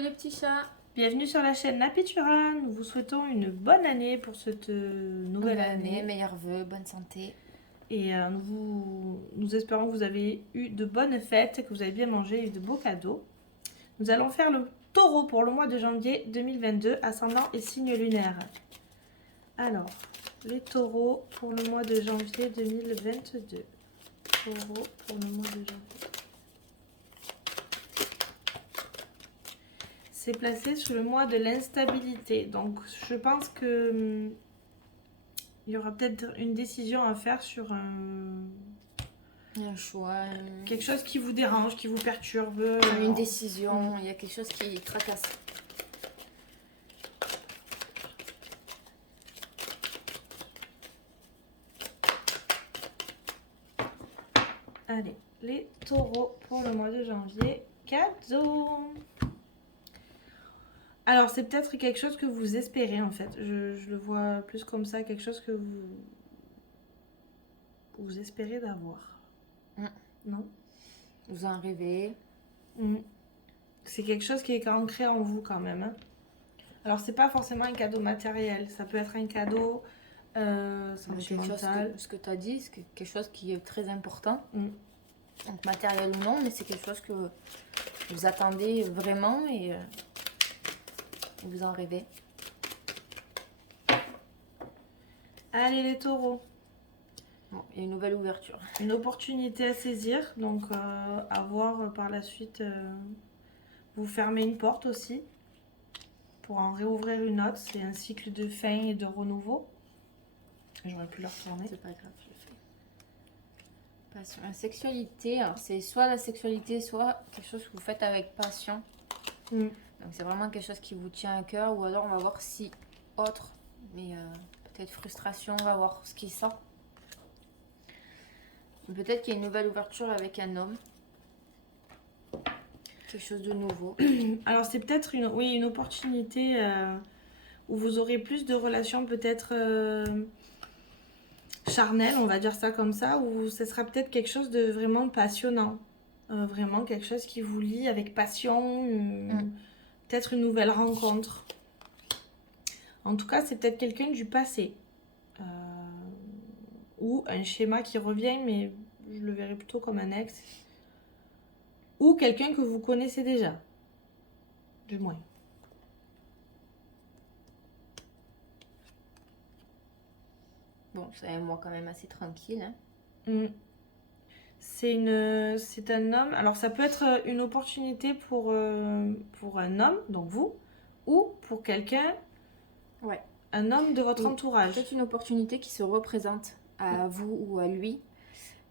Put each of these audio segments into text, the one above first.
les petits chats. Bienvenue sur la chaîne Napitura. Nous vous souhaitons une bonne année pour cette nouvelle année. Meilleurs vœux, bonne santé. Et nous espérons que vous avez eu de bonnes fêtes, que vous avez bien mangé et de beaux cadeaux. Nous allons faire le taureau pour le mois de janvier 2022, ascendant et signe lunaire. Alors, les taureaux pour le mois de janvier 2022. Taureau pour le mois de janvier. C'est placé sous le mois de l'instabilité. Donc, je pense que il y aura peut-être une décision à faire sur Un choix, quelque chose qui vous dérange, qui vous perturbe. une décision, il y a quelque chose qui tracasse. Allez, les taureaux pour le mois de janvier. Cadeau. Alors, c'est peut-être quelque chose que vous espérez en fait. Je le vois plus comme ça, quelque chose que vous espérez d'avoir. Non? Vous en rêvez. C'est quelque chose qui est ancré en vous quand même. Hein. Alors, c'est pas forcément un cadeau matériel. Ça peut être un cadeau sentimental. Ce que tu as dit, c'est quelque chose qui est très important. Donc matériel ou non, mais c'est quelque chose que vous attendez vraiment et vous en rêvez. Allez les taureaux. Bon, et une nouvelle ouverture. Une opportunité à saisir, donc à voir par la suite. Vous fermez une porte aussi pour en réouvrir une autre. C'est un cycle de fin et de renouveau. J'aurais pu le retourner. C'est pas grave, je le fais. Passion. La sexualité, alors c'est soit la sexualité, soit quelque chose que vous faites avec passion. Donc c'est vraiment quelque chose qui vous tient à cœur, ou alors on va voir si autre, mais peut-être frustration, on va voir ce qui sort. Peut-être qu'il y a une nouvelle ouverture avec un homme. Quelque chose de nouveau. Alors c'est peut-être une opportunité où vous aurez plus de relations peut-être charnelles, on va dire ça comme ça, où ce sera peut-être quelque chose de vraiment passionnant. Vraiment quelque chose qui vous lie avec passion, peut-être une nouvelle rencontre. En tout cas, c'est peut-être quelqu'un du passé. Ou un schéma qui revient, mais je le verrais plutôt comme un ex. Ou quelqu'un que vous connaissez déjà. Du moins. Bon, c'est un mois quand même assez tranquille. Hein. C'est un homme. Alors, ça peut être une opportunité pour un homme, donc vous, ou pour quelqu'un, un homme de votre entourage. Peut-être une opportunité qui se représente à vous ou à lui.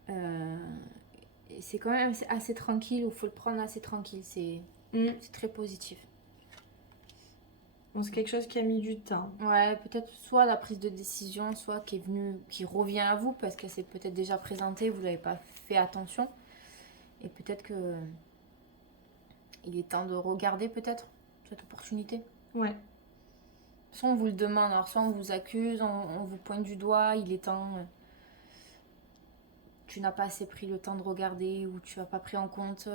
Et c'est quand même assez tranquille, il faut le prendre assez tranquille. C'est très positif. Bon, c'est quelque chose qui a mis du temps. Ouais, peut-être soit la prise de décision, soit qui revient à vous parce qu'elle s'est peut-être déjà présentée, vous n'avez pas fait attention. Et peut-être que il est temps de regarder peut-être cette opportunité. Ouais. Soit on vous le demande, alors soit on vous accuse, on vous pointe du doigt, il est temps. Tu n'as pas assez pris le temps de regarder ou tu n'as pas pris en compte.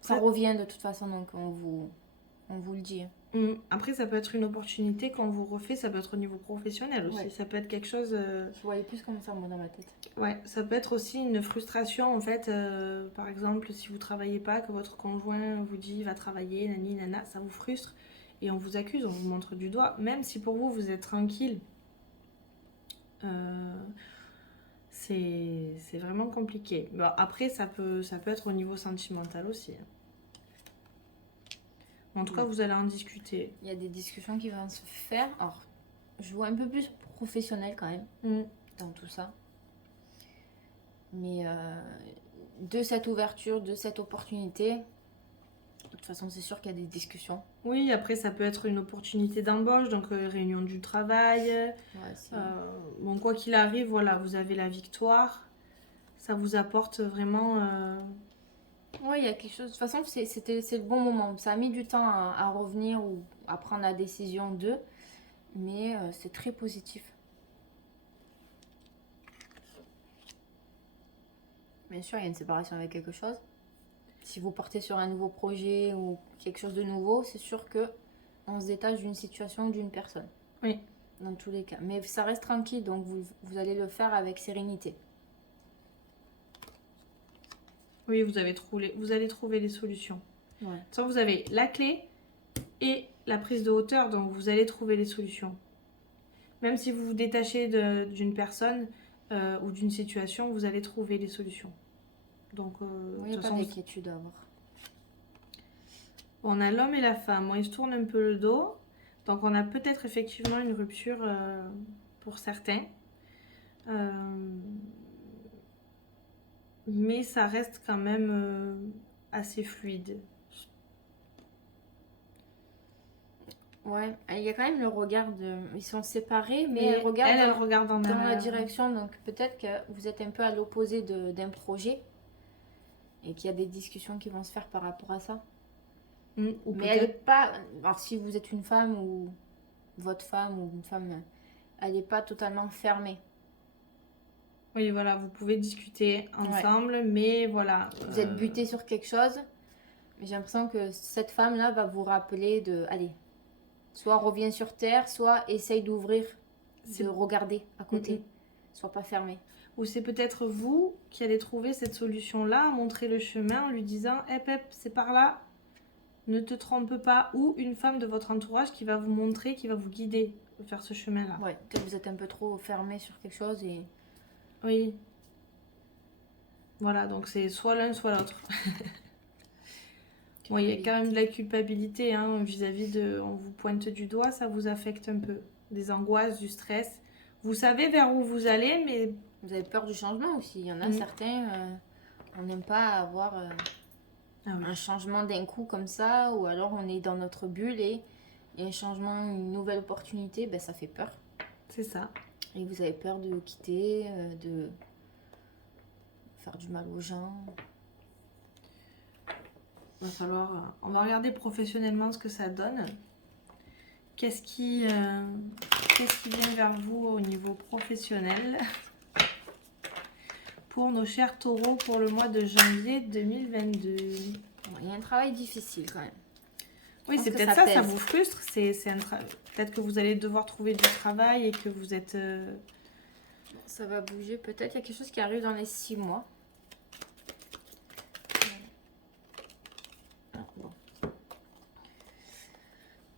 Ça revient de toute façon, donc on vous le dit. Après, ça peut être une opportunité quand vous refait, ça peut être au niveau professionnel aussi. Ouais. Ça peut être quelque chose. Je voyais plus comme ça, moi, dans ma tête. Ouais, ça peut être aussi une frustration en fait. Par exemple, si vous travaillez pas, que votre conjoint vous dit va travailler, nani nana, ça vous frustre et on vous accuse, on vous montre du doigt. Même si pour vous, vous êtes tranquille, c'est vraiment compliqué. Bon, après, ça peut être au niveau sentimental aussi. En tout cas, vous allez en discuter. Il y a des discussions qui vont se faire. Alors, je vois un peu plus professionnel quand même dans tout ça. Mais de cette ouverture, de cette opportunité, de toute façon, c'est sûr qu'il y a des discussions. Oui, après, ça peut être une opportunité d'embauche, donc réunion du travail. Ouais, bon, quoi qu'il arrive, voilà, vous avez la victoire. Ça vous apporte vraiment... Oui, il y a quelque chose. De toute façon, c'est le bon moment. Ça a mis du temps à revenir ou à prendre la décision d'eux, mais c'est très positif. Bien sûr, il y a une séparation avec quelque chose. Si vous partez sur un nouveau projet ou quelque chose de nouveau, c'est sûr que on se détache d'une situation ou d'une personne. Oui. Dans tous les cas. Mais ça reste tranquille, donc vous allez le faire avec sérénité. Oui, vous allez trouver les solutions. Ouais. Donc, vous avez la clé et la prise de hauteur, donc vous allez trouver les solutions. Même si vous vous détachez d'une personne ou d'une situation, vous allez trouver les solutions. Donc, Il n'y a pas d'inquiétude à avoir. On a l'homme et la femme. Moi, il se tourne un peu le dos. Donc, on a peut-être effectivement une rupture pour certains. Mais ça reste quand même assez fluide. Ouais, il y a quand même le regard de... Ils sont séparés, mais elle regarde dans la direction. Donc peut-être que vous êtes un peu à l'opposé d'un projet et qu'il y a des discussions qui vont se faire par rapport à ça. Mais elle n'est pas... Alors si vous êtes une femme ou votre femme ou une femme, elle n'est pas totalement fermée. Oui, voilà, vous pouvez discuter ensemble, mais voilà. Vous êtes buté sur quelque chose, mais j'ai l'impression que cette femme-là va vous rappeler de... Allez, soit revient sur terre, soit essaye d'ouvrir, de regarder à côté. Soit pas fermé. Ou c'est peut-être vous qui allez trouver cette solution-là, montrer le chemin en lui disant « Hep, c'est par là, ne te trompe pas ». Ou une femme de votre entourage qui va vous montrer, qui va vous guider vers ce chemin-là. Ouais, peut-être vous êtes un peu trop fermé sur quelque chose et... Oui. Voilà, donc c'est soit l'un, soit l'autre. Bon, il y a quand même de la culpabilité vis-à-vis de... On vous pointe du doigt, ça vous affecte un peu. Des angoisses, du stress. Vous savez vers où vous allez, mais... Vous avez peur du changement aussi. Il y en a certains, on n'aime pas avoir un changement d'un coup comme ça, ou alors on est dans notre bulle et il y a un changement, une nouvelle opportunité, ben ça fait peur. C'est ça. Et vous avez peur de quitter, de faire du mal aux gens. Va falloir... On va regarder professionnellement ce que ça donne. Qu'est-ce qui vient vers vous au niveau professionnel pour nos chers taureaux pour le mois de janvier 2022? Il y a un travail difficile quand même. Oui, c'est peut-être ça vous frustre. Peut-être que vous allez devoir trouver du travail et que vous êtes... Ça va bouger peut-être. Il y a quelque chose qui arrive dans les 6 mois. Bon.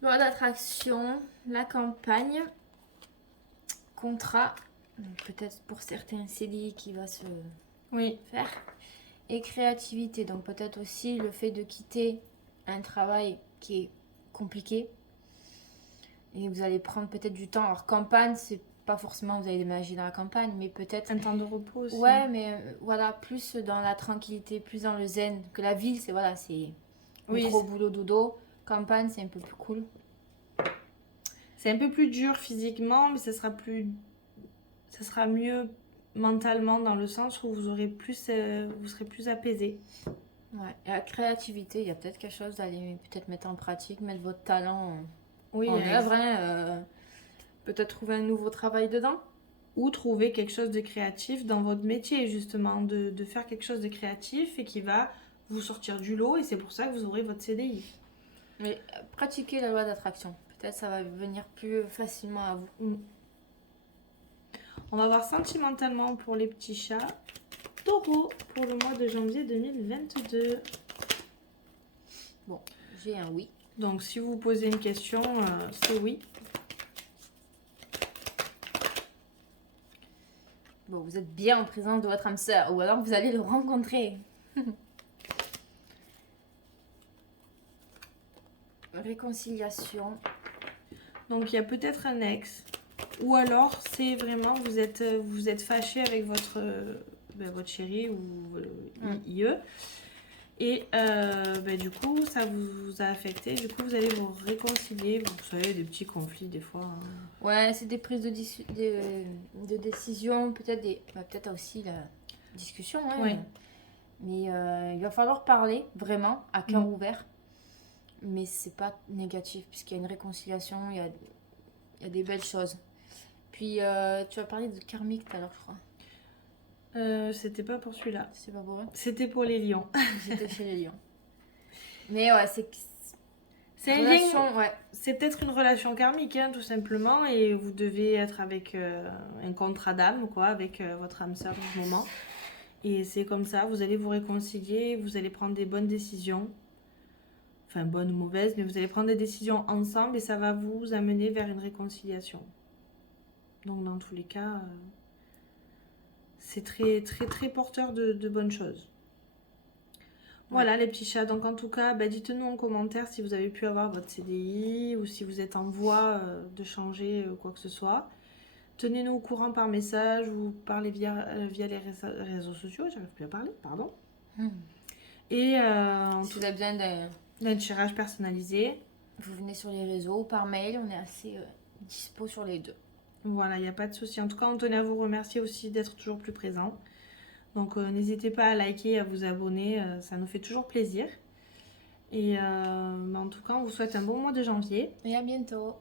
Loi d'attraction, la campagne, contrat, peut-être pour certains CDI qui va se faire, et créativité. Donc peut-être aussi le fait de quitter un travail qui est compliqué et vous allez prendre peut-être du temps. Alors campagne, c'est pas forcément vous allez déménager dans la campagne, mais peut-être un temps de repos aussi. Ouais, mais voilà, plus dans la tranquillité, plus dans le zen. Que la ville, c'est voilà, c'est métro, boulot, dodo. Campagne, c'est un peu plus cool. C'est un peu plus dur physiquement, mais ça sera mieux mentalement dans le sens où vous serez plus apaisé. Ouais, et la créativité, il y a peut-être quelque chose d'aller peut-être mettre en pratique, mettre votre talent en œuvre. Peut-être trouver un nouveau travail dedans. Ou trouver quelque chose de créatif dans votre métier, justement, de faire quelque chose de créatif et qui va vous sortir du lot, et c'est pour ça que vous aurez votre CDI. Mais pratiquez la loi d'attraction. Peut-être ça va venir plus facilement à vous. On va voir sentimentalement pour les petits chats. Taureau pour le mois de janvier 2022. Bon, j'ai un oui. Donc si vous posez une question, c'est oui. Bon, vous êtes bien en présence de votre âme sœur, ou alors vous allez le rencontrer. Réconciliation. Donc il y a peut-être un ex, ou alors c'est vraiment vous êtes fâché avec votre chéri ou IE, et du coup ça vous a affecté, du coup vous allez vous réconcilier. Vous savez, des petits conflits des fois. Ouais, c'est des prises de décision, peut-être aussi la discussion. Mais il va falloir parler vraiment à cœur ouvert. Mais c'est pas négatif, puisqu'il y a une réconciliation, il y a des belles choses. Puis tu as parlé de karmique tout à l'heure, je crois. C'était pas pour celui-là. C'est pas pour eux. C'était pour les lions. C'était chez les lions. Mais ouais, C'est un relation, lien, c'est peut-être une relation karmique, hein, tout simplement, et vous devez être avec un contrat d'âme, quoi, avec votre âme sœur du moment. Et c'est comme ça, vous allez vous réconcilier, vous allez prendre des bonnes décisions, enfin bonnes ou mauvaises, mais vous allez prendre des décisions ensemble et ça va vous amener vers une réconciliation. Donc dans tous les cas, c'est très très très porteur de bonnes choses. Voilà les petits chats, donc en tout cas, dites-nous en commentaire si vous avez pu avoir votre CDI ou si vous êtes en voie de changer quoi que ce soit. Tenez-nous au courant par message ou parlez via les réseaux sociaux, j'arrive plus à parler, pardon. Et si vous avez besoin d'un tirage personnalisé. Vous venez sur les réseaux, par mail, on est assez dispo sur les deux. Voilà, il n'y a pas de souci. En tout cas, on tenait à vous remercier aussi d'être toujours plus présent. Donc n'hésitez pas à liker et à vous abonner, ça nous fait toujours plaisir. Et en tout cas, on vous souhaite un bon mois de janvier. Et à bientôt.